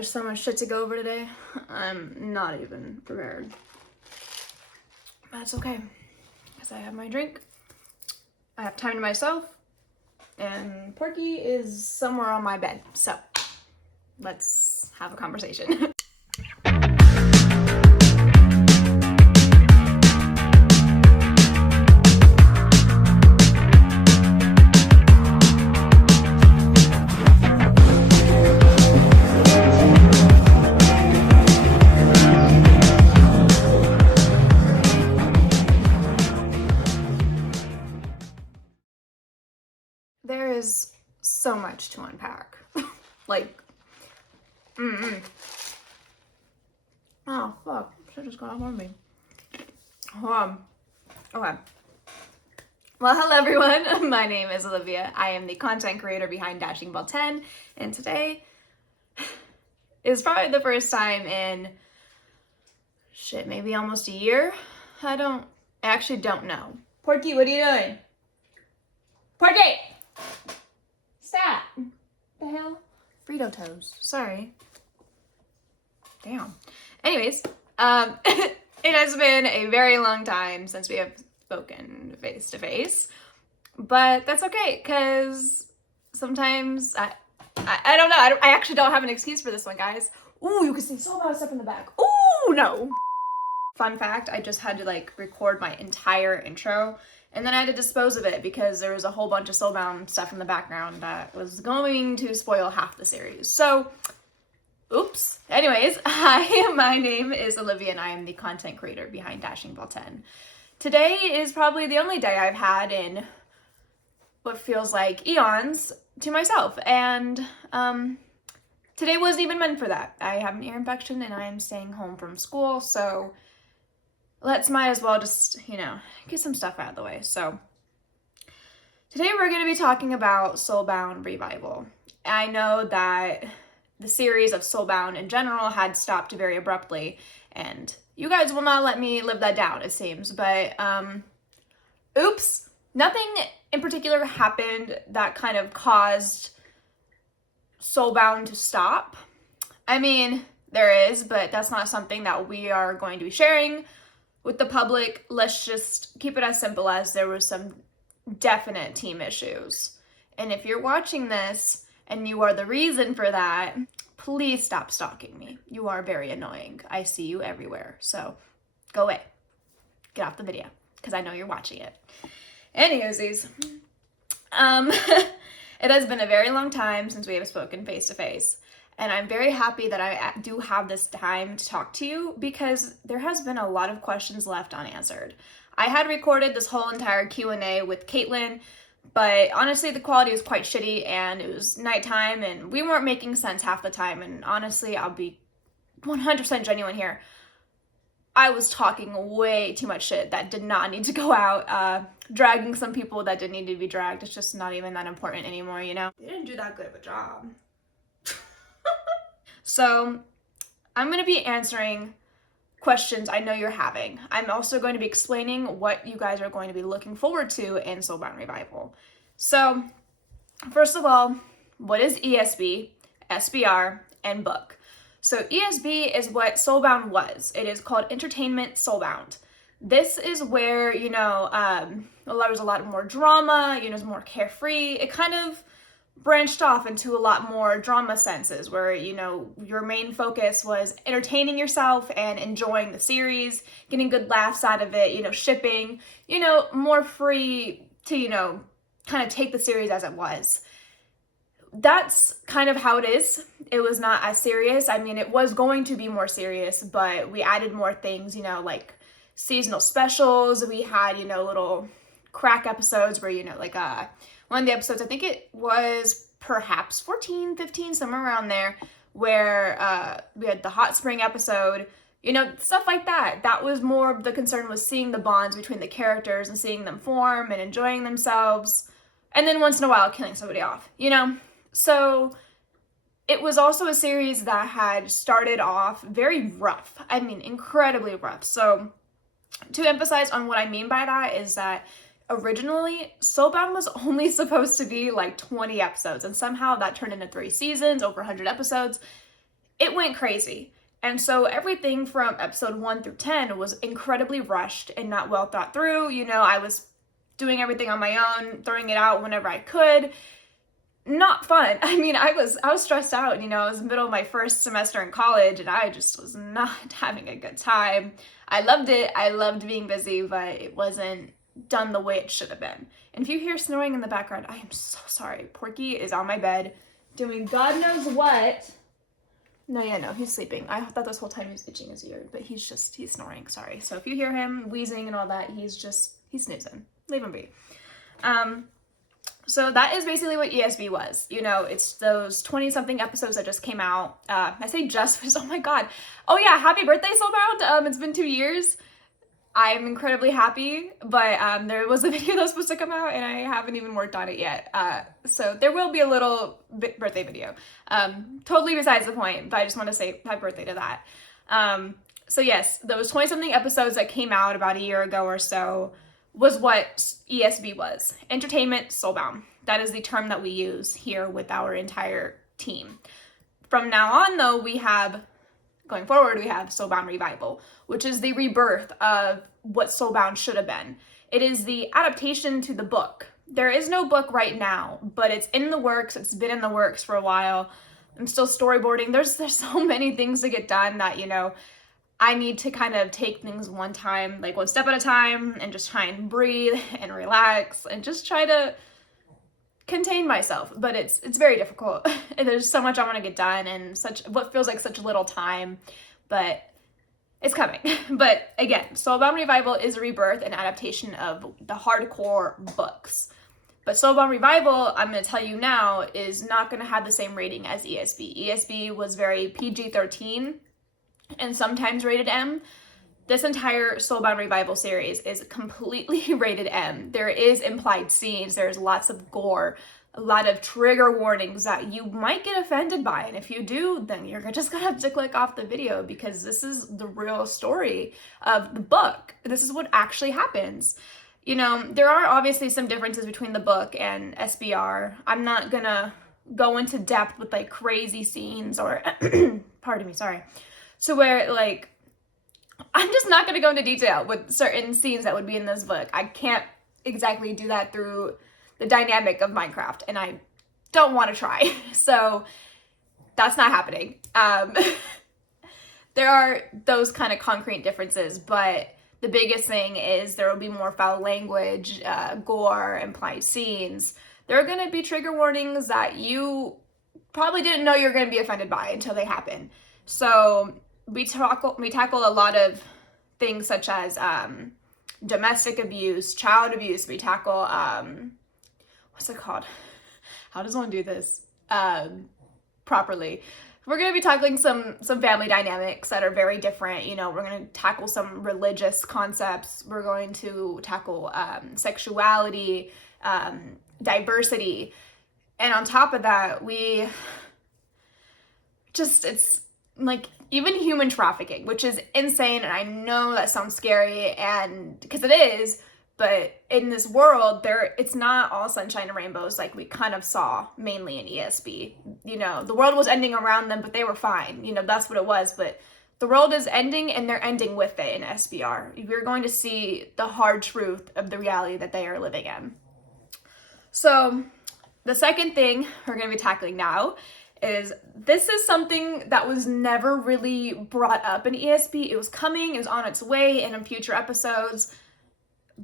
There's so much shit to go over today. I'm not even prepared. That's okay, because I have my drink. I have time to myself, and Porky is somewhere on my bed. So let's have a conversation. There is so much to unpack. Like, Oh, fuck. Shit just got off on me. Okay. Well, hello everyone. My name is Olivia. I am the content creator behind DashingCorp, and today is probably the first time in, maybe almost a year? I actually don't know. Porky, what are you doing? Porky! Stop! The hell? Frito toes. Sorry. Damn. Anyways, it has been a very long time since we have spoken face to face, but that's okay, because sometimes I don't know. I actually don't have an excuse for this one, guys. Ooh, you can see so much stuff in the back. Ooh, no. Fun fact, I just had to record my entire intro, and then I had to dispose of it because there was a whole bunch of Soulbound stuff in the background that was going to spoil half the series. So, oops. Anyways, hi, my name is Olivia, and I am the content creator behind DashingCorp. Today is probably the only day I've had in what feels like eons to myself, and today wasn't even meant for that. I have an ear infection, and I am staying home from school, so might as well just, get some stuff out of the way. So today we're going to be talking about Soulbound Revival. I know that the series of Soulbound in general had stopped very abruptly, and you guys will not let me live that down, it seems, but oops, nothing in particular happened that kind of caused Soulbound to stop. I mean, there is, but that's not something that we are going to be sharing with the public. Let's just keep it as simple as there were some definite team issues. And if you're watching this and you are the reason for that, please stop stalking me. You are very annoying. I see you everywhere. So go away. Get off the video, because I know you're watching it. Anywhoosies, it has been a very long time since we have spoken face to face. And I'm very happy that I do have this time to talk to you, because there has been a lot of questions left unanswered. I had recorded this whole entire Q&A with Caitlyn, but honestly the quality was quite shitty, and it was nighttime and we weren't making sense half the time. And honestly, I'll be 100% genuine here. I was talking way too much shit that did not need to go out, dragging some people that didn't need to be dragged. It's just not even that important anymore, You didn't do that good of a job. So I'm going to be answering questions I know you're having. I'm also going to be explaining what you guys are going to be looking forward to in Soulbound Revival. So first of all, what is ESB, SBR, and book? So ESB is what Soulbound was. It is called Entertainment Soulbound. This is where, there was a lot more drama, it's more carefree. It kind of branched off into a lot more drama senses where, your main focus was entertaining yourself and enjoying the series, getting good laughs out of it, shipping, more free to, kind of take the series as it was. That's kind of how it is. It was not as serious. I mean, it was going to be more serious, but we added more things, like seasonal specials. We had, little crack episodes where, one of the episodes, I think it was perhaps 14, 15, somewhere around there, where we had the hot spring episode, stuff like that. That was more of the concern, was seeing the bonds between the characters and seeing them form and enjoying themselves, and then once in a while killing somebody off, So it was also a series that had started off very rough. I mean, incredibly rough. So to emphasize on what I mean by that is that originally, Soulbound was only supposed to be 20 episodes, and somehow that turned into 3 seasons, over 100 episodes. it went crazy. And so everything from episode 1 through 10 was incredibly rushed and not well thought through. You know, I was doing everything on my own, throwing it out whenever I could. Not fun. I mean, I was stressed out, you know, I was in the middle of my first semester in college and I just was not having a good time. I loved it. I loved being busy, but it wasn't done the way it should have been. And if you hear snoring in the background, I am so sorry. Porky is on my bed doing God knows what. No, he's sleeping. I thought this whole time he was itching his ear, but he's snoring, sorry. So if you hear him wheezing and all that, he's snoozing. Leave him be. So that is basically what ESB was. You know, it's those 20-something episodes that just came out. I say just, oh my God. Oh yeah, happy birthday, Soulbound. It's been 2 years. I'm incredibly happy, but there was a video that was supposed to come out and I haven't even worked on it yet. So there will be a little birthday video. Totally besides the point, but I just want to say happy birthday to that. So yes, those 20-something episodes that came out about a year ago or so was what ESB was. Entertainment Soulbound. That is the term that we use here with our entire team. From now on though, going forward, we have Soulbound Revival, which is the rebirth of what Soulbound should have been. It is the adaptation to the book. There is no book right now, but it's in the works. It's been in the works for a while. I'm still storyboarding. There's so many things to get done that, you know, I need to kind of take things one step at a time and just try and breathe and relax and just try to contain myself. But it's very difficult. There's so much I want to get done and what feels like such little time, but it's coming. But again, Soulbound Revival is a rebirth and adaptation of the hardcore books. But Soulbound Revival, I'm going to tell you now, is not going to have the same rating as ESB. ESB was very PG-13 and sometimes rated M. This entire Soulbound Revival series is completely rated M. There is implied scenes, there's lots of gore, a lot of trigger warnings that you might get offended by, and if you do, then you're just gonna have to click off the video because this is the real story of the book. This is what actually happens. You know, there are obviously some differences between the book and SBR. I'm not gonna go into depth with like crazy scenes or, pardon me, sorry, to where like, I'm just not going to go into detail with certain scenes that would be in this book. I can't exactly do that through the dynamic of Minecraft, and I don't want to try. So that's not happening. There are those kind of concrete differences, but the biggest thing is there will be more foul language, gore, implied scenes. There are going to be trigger warnings that you probably didn't know you're going to be offended by until they happen. So we tackle a lot of things such as domestic abuse, child abuse. We tackle, what's it called? How does one do this properly? We're going to be tackling some family dynamics that are very different. You know, we're going to tackle some religious concepts. We're going to tackle sexuality, diversity. And on top of that, it's like even human trafficking, which is insane. And I know that sounds scary, and because it is, but in this world, it's not all sunshine and rainbows like we kind of saw mainly in ESB. You know, the world was ending around them, but they were fine. You know, that's what it was. But the world is ending, and they're ending with it in SBR. You're going to see the hard truth of the reality that they are living in. So the second thing we're going to be tackling now is this is something that was never really brought up in ESB. It was coming, it was on its way in future episodes,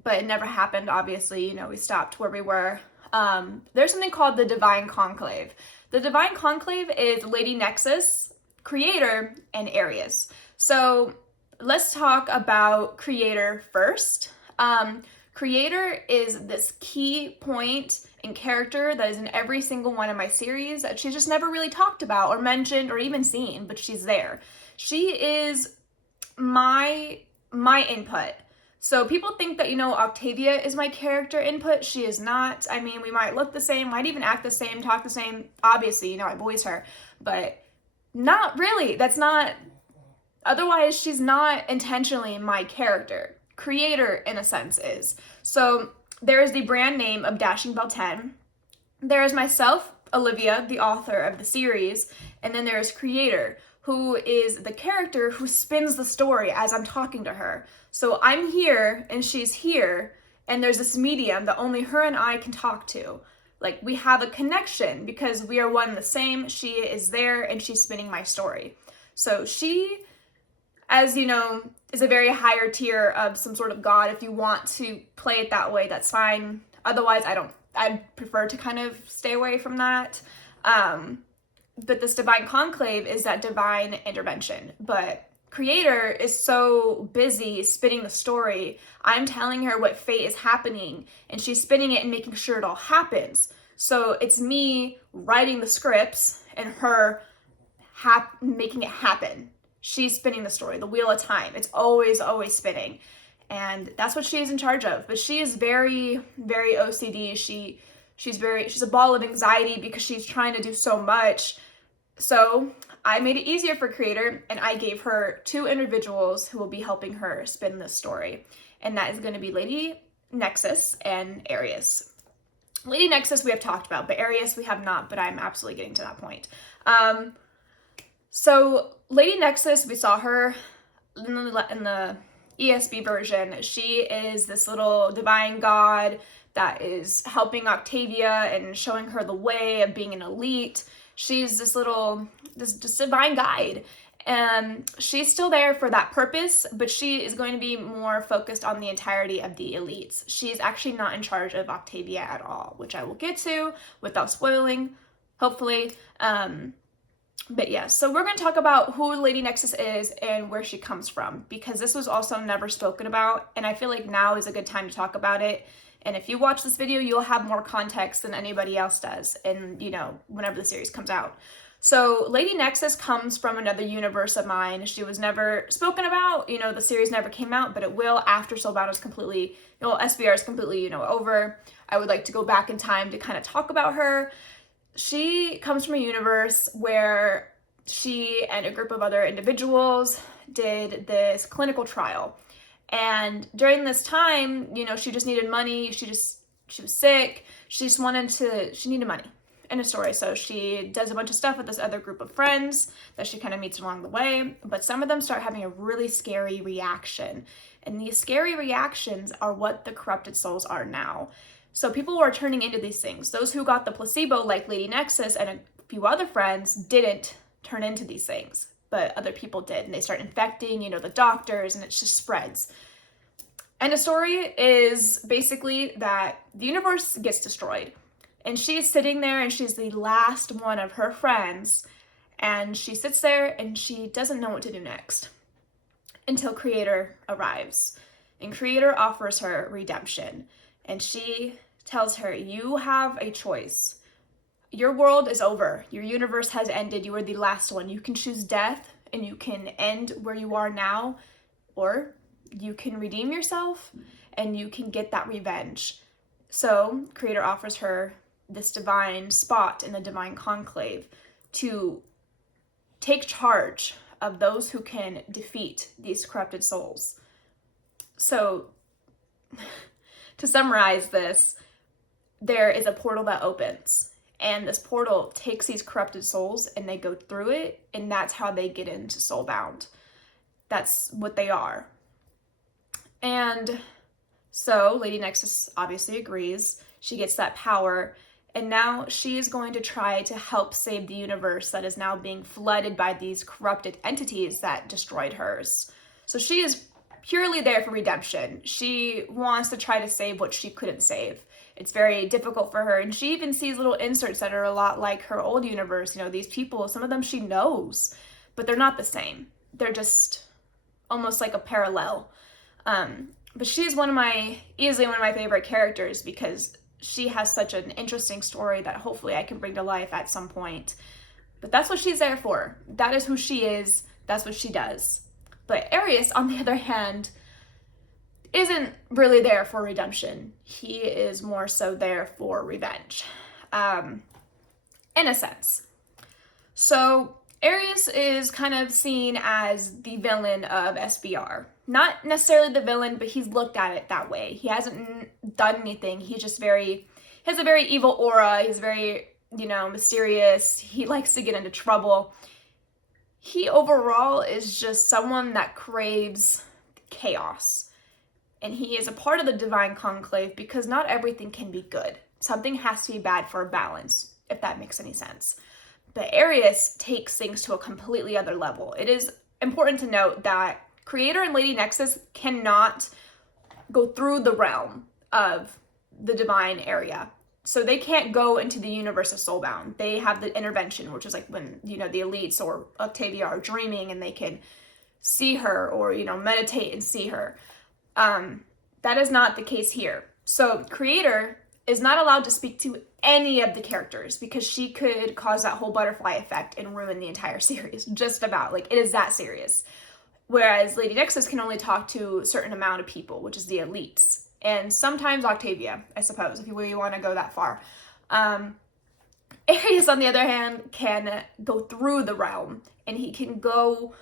but it never happened, obviously. You know, we stopped where we were. There's something called the Divine Conclave. The Divine Conclave is Lady Nexus, Creator, and Aries. So let's talk about Creator first. Creator is this key point and character that is in every single one of my series that she's just never really talked about or mentioned or even seen, but she's there. She is my input. So people think that, you know, Octavia is my character input. She is not. I mean, we might look the same, might even act the same, talk the same. Obviously, you know, I voice her, but not really. That's not, otherwise she's not intentionally my character. Creator, in a sense, is. So there is the brand name of Dashing Bell 10. There is myself, Olivia, the author of the series, and then there is Creator, who is the character who spins the story as I'm talking to her. So I'm here and she's here, and there's this medium that only her and I can talk to. Like, we have a connection because we are one and the same. She is there and she's spinning my story. So she, as you know, is a very higher tier of some sort of god. If you want to play it that way, that's fine. Otherwise, I prefer to kind of stay away from that. But this Divine Conclave is that divine intervention. But Creator is so busy spinning the story. I'm telling her what fate is happening, and she's spinning it and making sure it all happens. So it's me writing the scripts and her making it happen. She's spinning the story, the wheel of time. It's always, always spinning. And that's what she is in charge of. But she is very, very OCD. She's a ball of anxiety because she's trying to do so much. So I made it easier for Creator, and I gave her 2 individuals who will be helping her spin this story. And that is going to be Lady Nexus and Aries. Lady Nexus we have talked about, but Aries we have not, but I'm absolutely getting to that point. So Lady Nexus, we saw her in the ESB version. She is this little divine god that is helping Octavia and showing her the way of being an elite. She's this divine guide, and she's still there for that purpose, but she is going to be more focused on the entirety of the elites. She's actually not in charge of Octavia at all, which I will get to without spoiling, hopefully. But yeah, so we're going to talk about who Lady Nexus is and where she comes from, because this was also never spoken about, and I feel like now is a good time to talk about it. And if you watch this video, you'll have more context than anybody else does, and whenever the series comes out. So Lady Nexus comes from another universe of mine. She was never spoken about, the series never came out, but it will after Soulbound is completely, SBR is completely, over. I would like to go back in time to kind of talk about her. She comes from a universe where she and a group of other individuals did this clinical trial. And during this time, she just needed money. She was sick. She needed money in a story. So she does a bunch of stuff with this other group of friends that she kind of meets along the way. But some of them start having a really scary reaction. And these scary reactions are what the corrupted souls are now. So people were turning into these things. Those who got the placebo, like Lady Nexus and a few other friends, didn't turn into these things, but other people did. And they start infecting, the doctors, and it just spreads. And the story is basically that the universe gets destroyed. And she's sitting there, and she's the last one of her friends. And she sits there, and she doesn't know what to do next until Creator arrives. And Creator offers her redemption. And she tells her, you have a choice. Your world is over. Your universe has ended. You are the last one. You can choose death, and you can end where you are now, or you can redeem yourself, and you can get that revenge. So Creator offers her this divine spot in the Divine Conclave to take charge of those who can defeat these corrupted souls. So to summarize this, there is a portal that opens, and this portal takes these corrupted souls and they go through it, and that's how they get into Soulbound. That's what they are. And so Lady Nexus obviously agrees. She gets that power, and now she is going to try to help save the universe that is now being flooded by these corrupted entities that destroyed hers. So she is purely there for redemption. She wants to try to save what she couldn't save. It's very difficult for her, and she even sees little inserts that are a lot like her old universe. These people, some of them she knows, but they're not the same. They're just almost like a parallel. But she's easily one of my favorite characters because she has such an interesting story that hopefully I can bring to life at some point. But that's what she's there for. That is who she is. That's what she does. But Aries, on the other hand, isn't really there for redemption. He is more so there for revenge, in a sense. So Aries is kind of seen as the villain of SBR. Not necessarily the villain, but he's looked at it that way. He hasn't done anything. He's just he has a very evil aura. He's very, mysterious. He likes to get into trouble. he overall is just someone that craves chaos. And he is a part of the Divine Conclave because not everything can be good. Something has to be bad for a balance, if that makes any sense. But Aries takes things to a completely other level. It is important to note that Creator and Lady Nexus cannot go through the realm of the divine area. So they can't go into the universe of Soulbound. They have the intervention, which is like when, the elites or Octavia are dreaming and they can see her or, meditate and see her. That is not the case here. So Creator is not allowed to speak to any of the characters because she could cause that whole butterfly effect and ruin the entire series. Just about. Like, it is that serious. Whereas Lady Nexus can only talk to a certain amount of people, which is the elites. And sometimes Octavia, I suppose, if you really want to go that far. Aries, on the other hand, can go through the realm, and he can go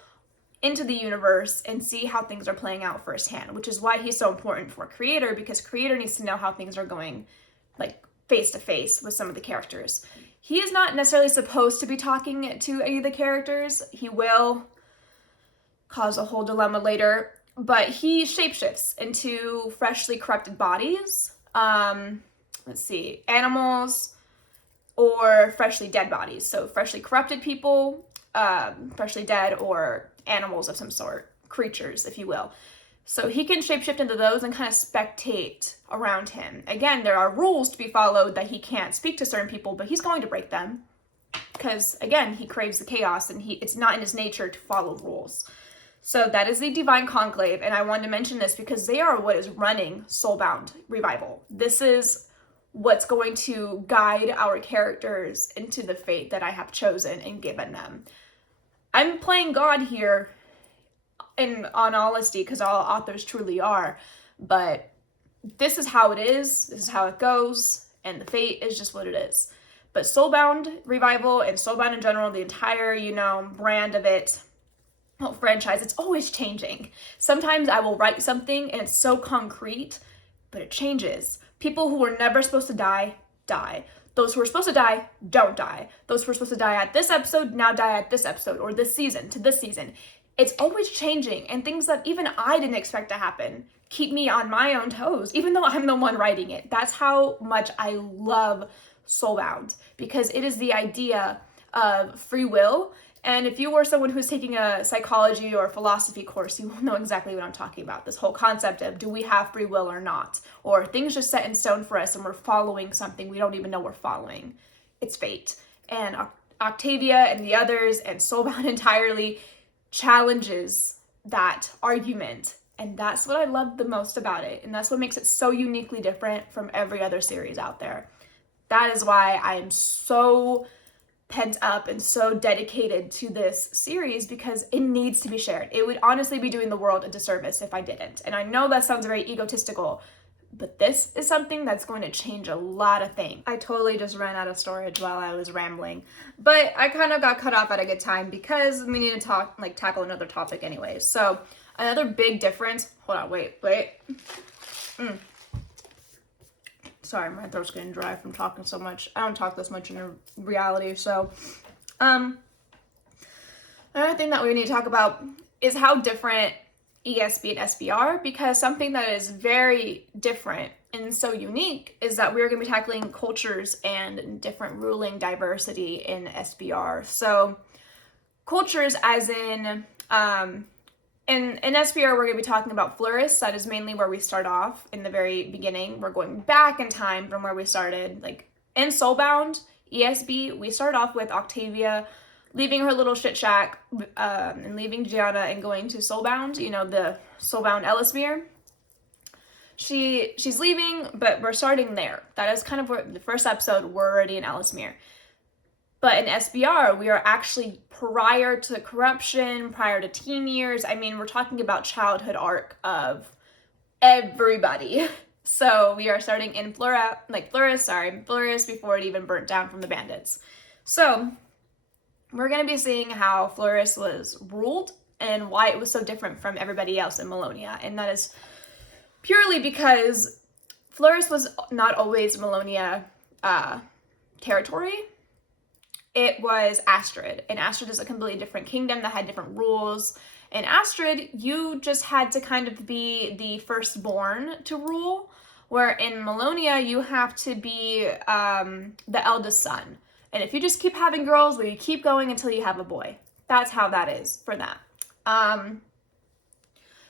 into the universe and see how things are playing out firsthand, which is why he's so important for Creator, because Creator needs to know how things are going, like, face to face with some of the characters. He is not necessarily supposed to be talking to any of the characters. He will cause a whole dilemma later, but he shapeshifts into freshly corrupted bodies, animals, or freshly dead bodies. So freshly corrupted people, freshly dead, or animals of some sort, creatures, if you will. So he can shapeshift into those and kind of spectate around him. Again, there are rules to be followed that he can't speak to certain people, but he's going to break them. Because, again, he craves the chaos, and it's not in his nature to follow rules. So that is the Divine Conclave, and I wanted to mention this because they are what is running Soulbound Revival. This is what's going to guide our characters into the fate that I have chosen and given them. I'm playing God here, in on honesty, because all authors truly are, but this is how it is, this is how it goes, and the fate is just what it is. But Soulbound Revival and Soulbound in general, the entire, brand of it, franchise, it's always changing. Sometimes I will write something and it's so concrete, but it changes. People who were never supposed to die, die. Those who were supposed to die, don't die. Those who were supposed to die at this episode, now die at this episode, or this season to this season. It's always changing, and things that even I didn't expect to happen keep me on my own toes, even though I'm the one writing it. That's how much I love Soulbound, because it is the idea of free will. And if you are someone who's taking a psychology or philosophy course, you will know exactly what I'm talking about. This whole concept of, do we have free will or not? Or are things just set in stone for us and we're following something we don't even know we're following? It's fate. And Octavia and the others and Soulbound entirely challenges that argument. And that's what I love the most about it. And that's what makes it so uniquely different from every other series out there. That is why I am so pent up and so dedicated to this series, because it needs to be shared. It would honestly be doing the world a disservice if I didn't. And I know that sounds very egotistical, but this is something that's going to change a lot of things. I totally just ran out of storage while I was rambling, but I kind of got cut off at a good time because we need to tackle another topic anyway. So another big difference, hold on, wait. Sorry, my throat's getting dry from talking so much. I don't talk this much in reality, so. Another thing that we need to talk about is how different ESB and SB are, because something that is very different and so unique is that we're going to be tackling cultures and different ruling diversity in SBR. So cultures as in SBR, we're going to be talking about Flores. That is mainly where we start off in the very beginning. We're going back in time from where we started. Like in Soulbound, ESB, we start off with Octavia leaving her little shit shack and leaving Gianna and going to Soulbound, the Soulbound Ellesmere. She's leaving, but we're starting there. That is kind of where the first episode, we're already in Ellesmere. But in SBR, we are actually prior to corruption, prior to teen years. I mean, we're talking about childhood arc of everybody. So we are starting in Flores before it even burnt down from the bandits. So we're going to be seeing how Flores was ruled and why it was so different from everybody else in Melonia. And that is purely because Flores was not always Melonia territory. it was Astrid. And Astrid is a completely different kingdom that had different rules. In Astrid, you just had to kind of be the firstborn to rule, where in Melonia, you have to be the eldest son. And if you just keep having girls, well, you keep going until you have a boy. That's how that is for them.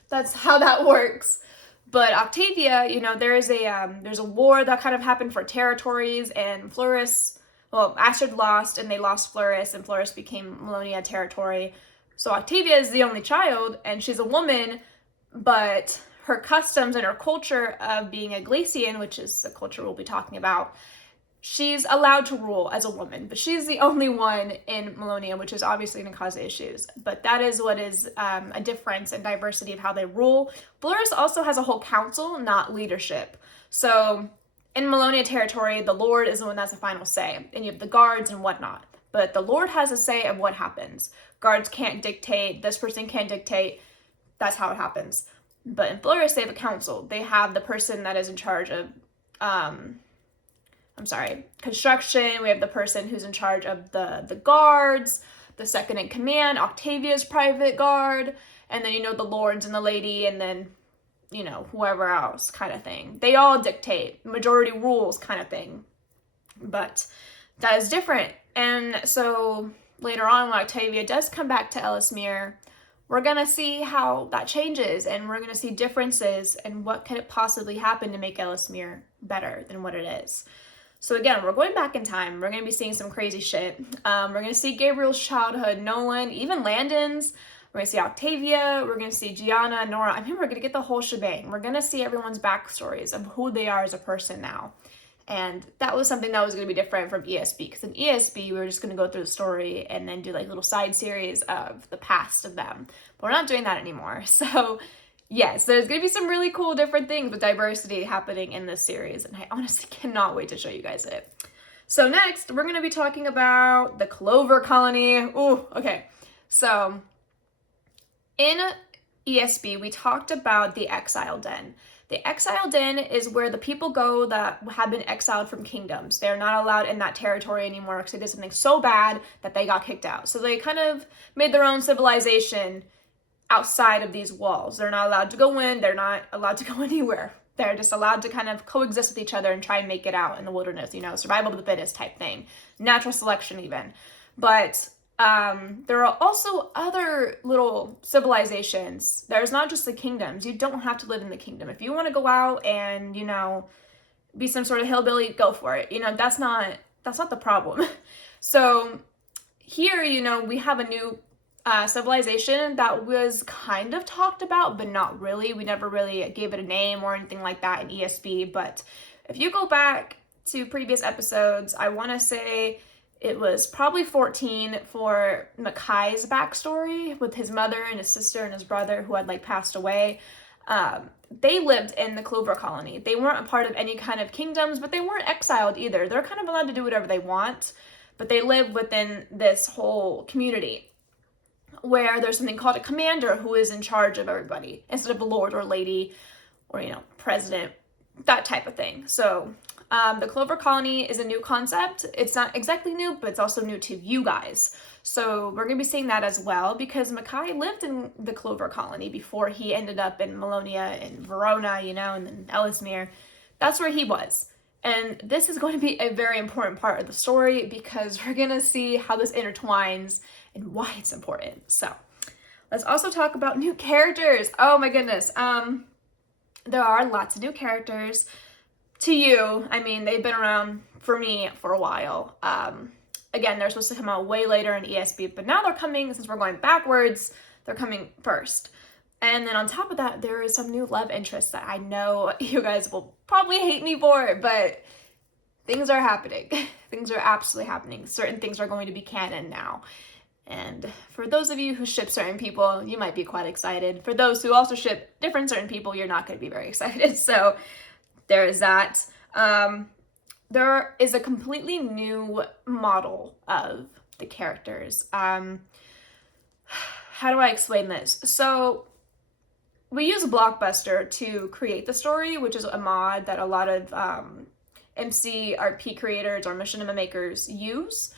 That's how that works. But Octavia, you know, there's a war that kind of happened for territories, and Flores, well, Astrid lost, and they lost Flores, and Flores became Melonia territory. So Octavia is the only child, and she's a woman, but her customs and her culture of being a Glacian, which is the culture we'll be talking about, she's allowed to rule as a woman, but she's the only one in Melonia, which is obviously going to cause issues. But that is what is a difference in diversity of how they rule. Flores also has a whole council, not leadership. So in Melonia territory, the Lord is the one that has the final say, and you have the guards and whatnot. But the Lord has a say of what happens. Guards can't dictate, this person can't dictate, that's how it happens. But in Flores, they have a council. They have the person that is in charge of construction. We have the person who's in charge of the guards, the second in command, Octavia's private guard, and then, you know, the lords and the lady, and then, you know, whoever else kind of thing. They all dictate, majority rules kind of thing. But that is different. And so later on, when Octavia does come back to Ellesmere, we're going to see how that changes, and we're going to see differences and what could possibly happen to make Ellesmere better than what it is. So again, we're going back in time. We're going to be seeing some crazy shit. We're going to see Gabriel's childhood, Nolan, even Landon's. We're going to see Octavia. We're going to see Gianna, Nora. I mean, we're going to get the whole shebang. We're going to see everyone's backstories of who they are as a person now. And that was something that was going to be different from ESB, because in ESB, we were just going to go through the story and then do like little side series of the past of them. But we're not doing that anymore. So yes, there's going to be some really cool different things with diversity happening in this series, and I honestly cannot wait to show you guys it. So next, we're going to be talking about the Clover Colony. Ooh, okay. So in ESB, we talked about the Exile Den. The Exile Den is where the people go that have been exiled from kingdoms. They're not allowed in that territory anymore because they did something so bad that they got kicked out. So they kind of made their own civilization outside of these walls. They're not allowed to go in. They're not allowed to go anywhere. They're just allowed to kind of coexist with each other and try and make it out in the wilderness, you know, survival of the fittest type thing. Natural selection even. But there are also other little civilizations. There's not just the kingdoms. You don't have to live in the kingdom. If you want to go out and, you know, be some sort of hillbilly, go for it. You know, that's not the problem. So here, you know, we have a new civilization that was kind of talked about, but not really. We never really gave it a name or anything like that in ESB. But if you go back to previous episodes, I want to say it was probably 14 for Makai's backstory with his mother and his sister and his brother who had like passed away. They lived in the Clover Colony. They weren't a part of any kind of kingdoms, but they weren't exiled either. They're kind of allowed to do whatever they want, but they live within this whole community where there's something called a commander who is in charge of everybody instead of a lord or lady or, you know, president, that type of thing. So the Clover Colony is a new concept. It's not exactly new, but it's also new to you guys. So we're going to be seeing that as well, because Makai lived in the Clover Colony before he ended up in Melonia and Verona, you know, and then Ellesmere. That's where he was. And this is going to be a very important part of the story because we're going to see how this intertwines and why it's important. So let's also talk about new characters. Oh my goodness. There are lots of new characters. To you, I mean, they've been around for me for a while. Again, they're supposed to come out way later in ESB, but now they're coming, since we're going backwards, they're coming first. And then on top of that, there is some new love interests that I know you guys will probably hate me for, but things are happening. Things are absolutely happening. Certain things are going to be canon now. And for those of you who ship certain people, you might be quite excited. For those who also ship different certain people, you're not going to be very excited. So there is that. There is a completely new model of the characters. How do I explain this? So we use Blockbuster to create the story, which is a mod that a lot of MC RP creators or machinima makers use.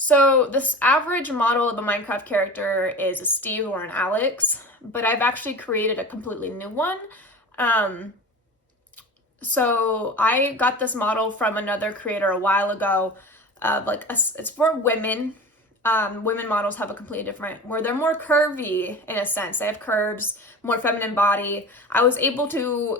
So this average model of a Minecraft character is a Steve or an Alex, but I've actually created a completely new one. So I got this model from another creator a while ago. It's for women. Women models have a completely different, where they're more curvy in a sense. They have curves, more feminine body. I was able to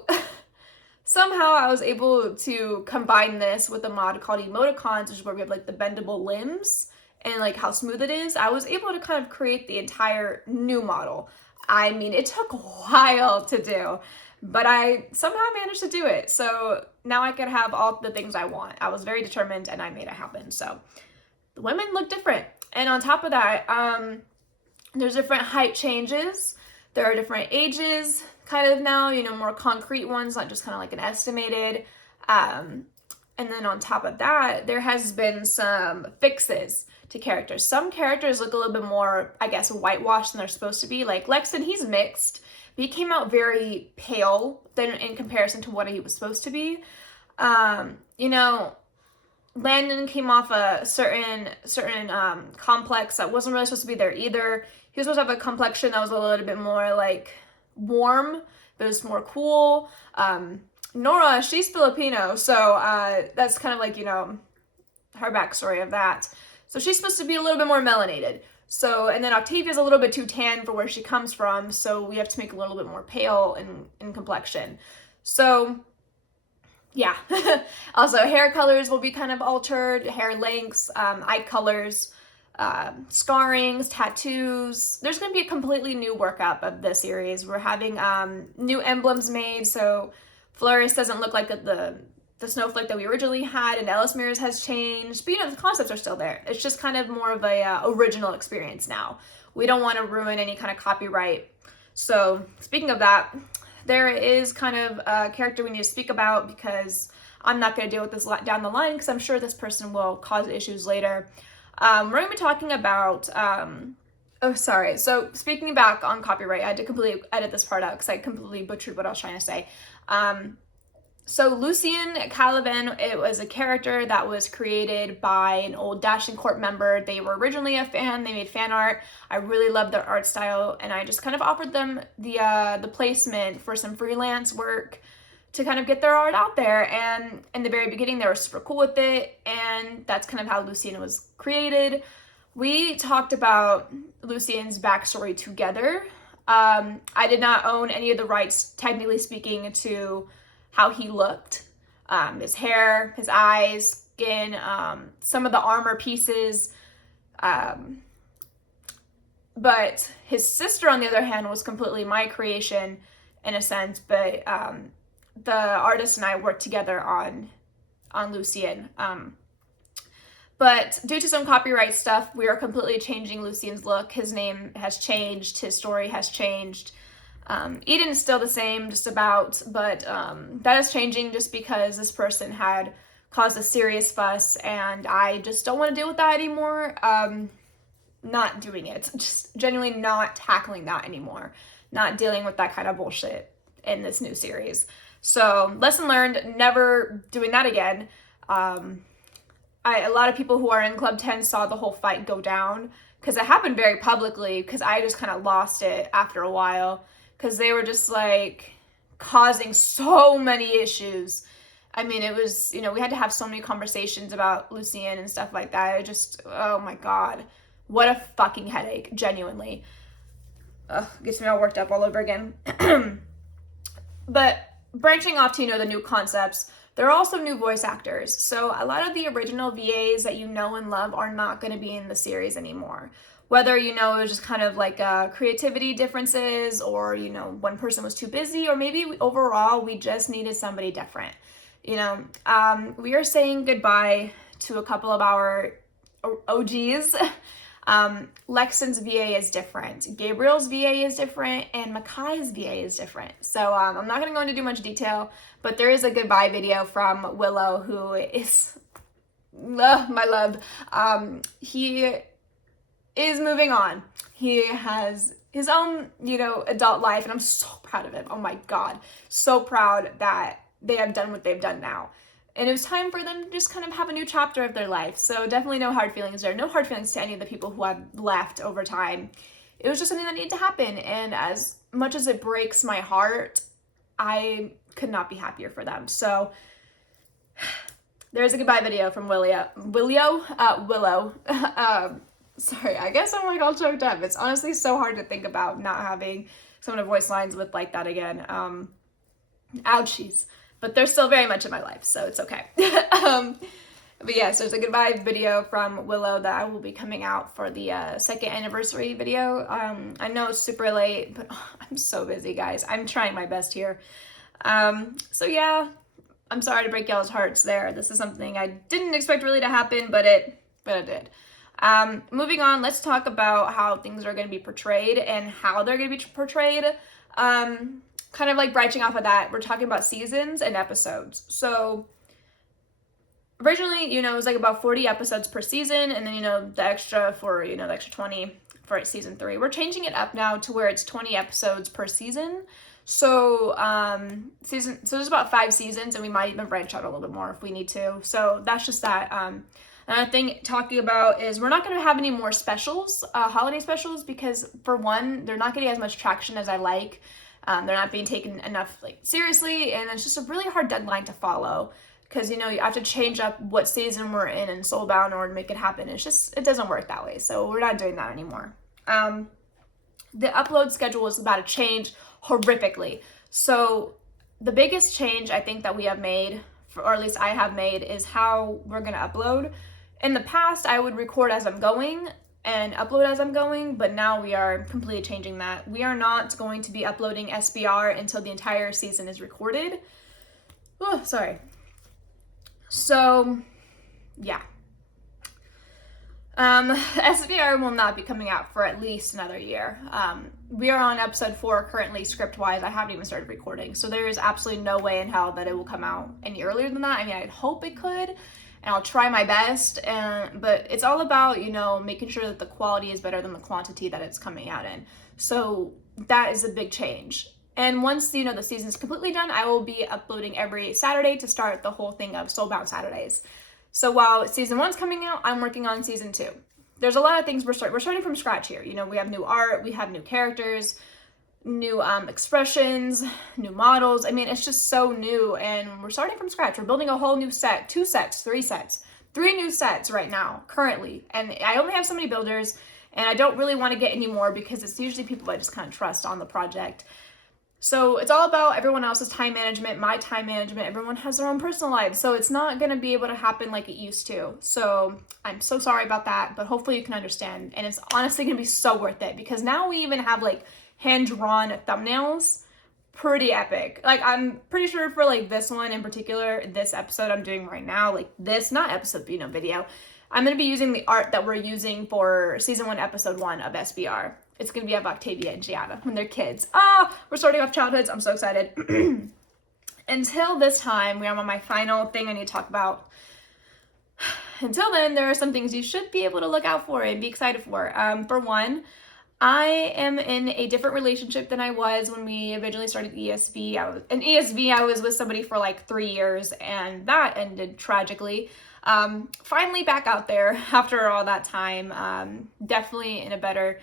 somehow I was able to combine this with a mod called Emoticons, which is where we have like the bendable limbs and like how smooth it is. I was able to kind of create the entire new model. I mean, it took a while to do, but I somehow managed to do it. So now I can have all the things I want. I was very determined and I made it happen. So the women look different. And on top of that, there's different height changes. There are different ages kind of now, you know, more concrete ones, not just kind of like an estimated. And then on top of that, there has been some fixes to characters. Some characters look a little bit more, I guess, whitewashed than they're supposed to be. Like Lexon, he's mixed, but he came out very pale than in comparison to what he was supposed to be. You know, Landon came off a certain complex that wasn't really supposed to be there either. He was supposed to have a complexion that was a little bit more like warm, but it was more cool. Nora, she's Filipino, so that's kind of like, you know, her backstory of that. So she's supposed to be a little bit more melanated. So, and then Octavia's a little bit too tan for where she comes from, so we have to make a little bit more pale in complexion. So yeah. Also, hair colors will be kind of altered, hair lengths, eye colors, scarrings, tattoos. There's going to be a completely new workup of the series. We're having new emblems made, so Flores doesn't look like the snowflake that we originally had, and Ellis Mirrors has changed, but you know, the concepts are still there. It's just kind of more of a original experience now. We don't want to ruin any kind of copyright. So speaking of that, there is kind of a character we need to speak about, because I'm not going to deal with this down the line because I'm sure this person will cause issues later. We're going to be talking about, so speaking back on copyright, I had to completely edit this part out because I completely butchered what I was trying to say. So Lucien Calavan, it was a character that was created by an old DashingCorp member. They were originally a fan. They made fan art. I really loved their art style, and I just kind of offered them the placement for some freelance work to kind of get their art out there. And in the very beginning, they were super cool with it, and that's kind of how Lucien was created. We talked about Lucien's backstory together. I did not own any of the rights, technically speaking, to how he looked, his hair, his eyes, skin, some of the armor pieces. But his sister, on the other hand, was completely my creation in a sense, but the artist and I worked together on Lucien. But due to some copyright stuff, we are completely changing Lucien's look. His name has changed, his story has changed. Eden is still the same, just about, but that is changing just because this person had caused a serious fuss, and I just don't want to deal with that anymore. Not doing it, just genuinely not tackling that anymore, not dealing with that kind of bullshit in this new series. So lesson learned, never doing that again. A lot of people who are in Club 10 saw the whole fight go down because it happened very publicly, because I just kind of lost it after a while. Because they were just like causing so many issues. I mean, it was, you know, we had to have so many conversations about Lucien and stuff like that. It just, oh my God, what a fucking headache, genuinely. Ugh, gets me all worked up all over again. But branching off to, you know, the new concepts, there are also new voice actors. So a lot of the original VAs that you know and love are not going to be in the series anymore. Whether, you know, it was just kind of like creativity differences, or, you know, one person was too busy, or maybe overall we just needed somebody different. You know, we are saying goodbye to a couple of our OGs. Lexon's VA is different. Gabriel's VA is different, and Makai's VA is different. So I'm not going to go into too much detail, but there is a goodbye video from Willow, who is my love. He is moving on. He has his own, you know, adult life, and I'm so proud of him. Oh my God. So proud that they have done what they've done now. And it was time for them to just kind of have a new chapter of their life. So definitely no hard feelings there. No hard feelings to any of the people who have left over time. It was just something that needed to happen. And as much as it breaks my heart, I could not be happier for them. So there's a goodbye video from Willow. Sorry, I guess I'm like all choked up. It's honestly so hard to think about not having someone to voice lines with like that again. Ouchies. But they're still very much in my life, so it's okay. But yes, there's a goodbye video from Willow that I will be coming out for the second anniversary video. I know it's super late, but I'm so busy, guys. I'm trying my best here. So yeah, I'm sorry to break y'all's hearts there. This is something I didn't expect really to happen, but it did. Moving on, let's talk about how things are going to be portrayed and how they're going to be portrayed. Kind of like branching off of that, we're talking about seasons and episodes. So originally, it was like about 40 episodes per season, and then, the extra 20 for season 3. We're changing it up now to where it's 20 episodes per season. So, there's about 5 seasons, and we might even branch out a little bit more if we need to. So that's just that. Another thing talking about is we're not going to have any more specials, holiday specials, because for one, they're not getting as much traction as I like. They're not being taken enough seriously, and it's just a really hard deadline to follow because you have to change up what season we're in Soulbound in order to make it happen. It doesn't work that way, so we're not doing that anymore. The upload schedule is about to change horrifically. So the biggest change I think that we have made, or at least I have made, is how we're going to upload. In the past, I would record as I'm going and upload as I'm going, but now we are completely changing that. We are not going to be uploading SBR until the entire season is recorded. Oh, sorry. So, yeah. SBR will not be coming out for at least another year. We are on episode 4 currently, script-wise. I haven't even started recording, so there is absolutely no way in hell that it will come out any earlier than that. I mean, I'd hope it could, and I'll try my best, but it's all about, making sure that the quality is better than the quantity that it's coming out in. So that is a big change. And once, the season's completely done, I will be uploading every Saturday to start the whole thing of Soulbound Saturdays. So while season 1's coming out, I'm working on season 2. There's a lot of things we're starting from scratch here. We have new art, we have new characters, new expressions, new models. I mean, it's just so new, and we're starting from scratch. We're building a whole new set, 2 sets, 3 sets, 3 new sets right now, currently. And I only have so many builders, and I don't really want to get any more because it's usually people I just kind of trust on the project. So it's all about everyone else's time management, my time management. Everyone has their own personal lives, so it's not going to be able to happen like it used to. So I'm so sorry about that, but hopefully you can understand. And it's honestly going to be so worth it because now we even have hand-drawn thumbnails. Pretty epic. I'm pretty sure for this one in particular, this episode I'm doing right now, this, not episode, video, I'm going to be using the art that we're using for season 1, episode 1 of SBR. It's going to be of Octavia and Gianna when they're kids. We're starting off childhoods. I'm so excited. Until this time, we are on my final thing I need to talk about. Until then, there are some things you should be able to look out for and be excited for. For one, I am in a different relationship than I was when we originally started ESV. I was with somebody for 3 years, and that ended tragically. Finally back out there after all that time. Definitely in a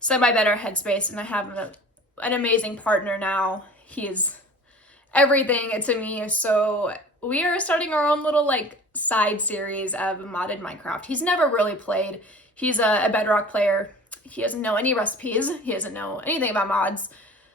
semi-better headspace, and I have an amazing partner now. He is everything to me. So we are starting our own little side series of modded Minecraft. He's never really played. He's a Bedrock player. He doesn't know any recipes. He doesn't know anything about mods.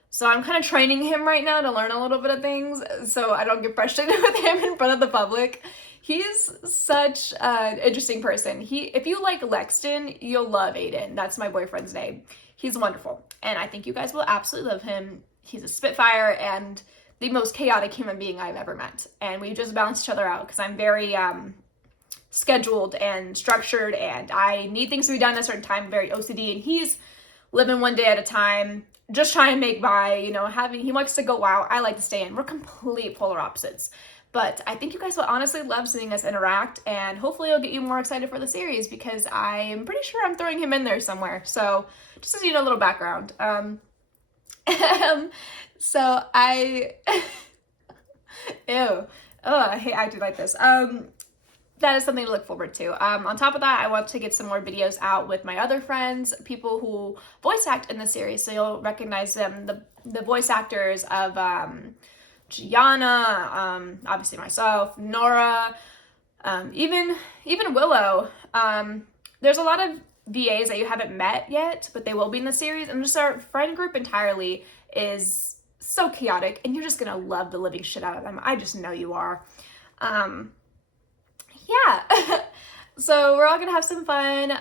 So I'm kind of training him right now to learn a little bit of things so I don't get frustrated with him in front of the public. He's such an interesting person. If you like Lexton, you'll love Aiden. That's my boyfriend's name. He's wonderful. And I think you guys will absolutely love him. He's a spitfire and the most chaotic human being I've ever met. And we just balance each other out because I'm very scheduled and structured and I need things to be done at a certain time, very OCD. And he's living one day at a time, just trying to make by, he likes to go out. I like to stay in. We're complete polar opposites. But I think you guys will honestly love seeing us interact, and hopefully it'll get you more excited for the series because I'm pretty sure I'm throwing him in there somewhere. So just as a little background. So ew. I hate acting like this. That is something to look forward to. On top of that, I want to get some more videos out with my other friends, people who voice act in the series, so you'll recognize them, the voice actors of Gianna, obviously myself, Nora, even Willow. There's a lot of VAs that you haven't met yet, but they will be in the series, and just our friend group entirely is so chaotic, and you're just gonna love the living shit out of them. I just know you are. Yeah. So we're all gonna have some fun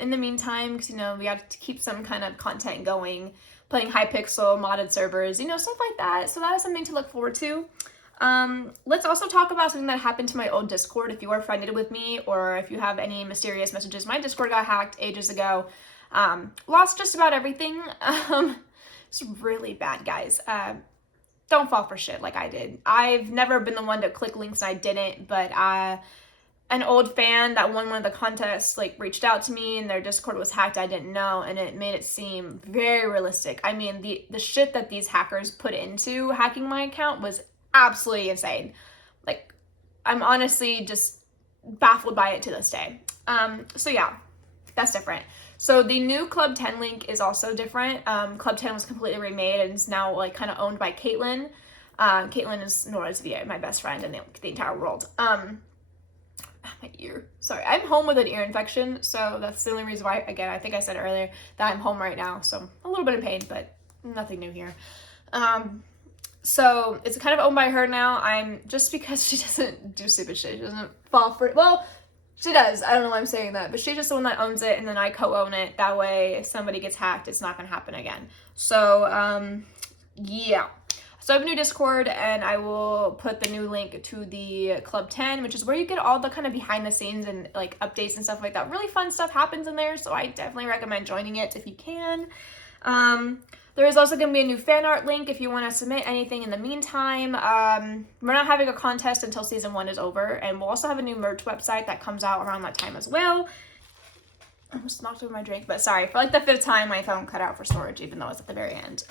in the meantime, because, you know, we have to keep some kind of content going, playing Hypixel, modded servers, you know, stuff like that. So that is something to look forward to. Let's also talk about something that happened to my old Discord. If you are friended with me, or if you have any mysterious messages, my Discord got hacked ages ago. Lost just about everything. It's really bad, guys. Don't fall for shit like I did. I've never been the one to click links, and I didn't, but an old fan that won one of the contests like reached out to me, and their Discord was hacked. I didn't know, and it made it seem very realistic. I mean, the shit that these hackers put into hacking my account was absolutely insane. Like, I'm honestly just baffled by it to this day. So yeah, that's different. So the new Club 10 link is also different. Club 10 was completely remade and is now like kind of owned by Caitlyn. Caitlyn is Nora's VA, my best friend in the entire world. My ear. Sorry, I'm home with an ear infection, so that's the only reason why, again, I think I said earlier that I'm home right now, so a little bit in pain, but nothing new here. So it's kind of owned by her now. Just because she doesn't do stupid shit, she doesn't fall for it. Well, she does. I don't know why I'm saying that, but she's just the one that owns it, and then I co-own it. That way, if somebody gets hacked, it's not going to happen again. So, yeah. So I have a new Discord, and I will put the new link to the Club 10, which is where you get all the kind of behind the scenes and like updates and stuff like that. Really fun stuff happens in there, so I definitely recommend joining it if you can. There is also going to be a new fan art link if you want to submit anything in the meantime. We're not having a contest until season 1 is over, and we'll also have a new merch website that comes out around that time as well. I almost knocked over my drink, but sorry, for like the 5th time my phone cut out for storage, even though it's at the very end.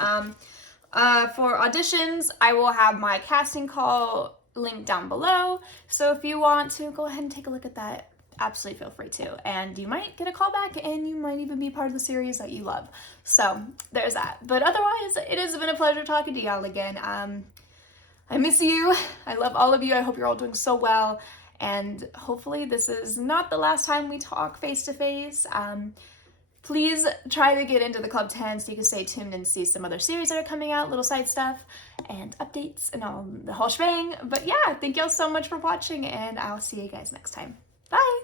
For auditions, I will have my casting call linked down below, so if you want to go ahead and take a look at that, absolutely feel free to, and you might get a call back, and you might even be part of the series that you love. So there's that. But otherwise, it has been a pleasure talking to y'all again. I miss you. I love all of you. I hope you're all doing so well, and hopefully this is not the last time we talk face to face. Please try to get into the Club 10 so you can stay tuned and see some other series that are coming out, little side stuff and updates and all the whole shebang. But yeah, thank y'all so much for watching, and I'll see you guys next time. Bye!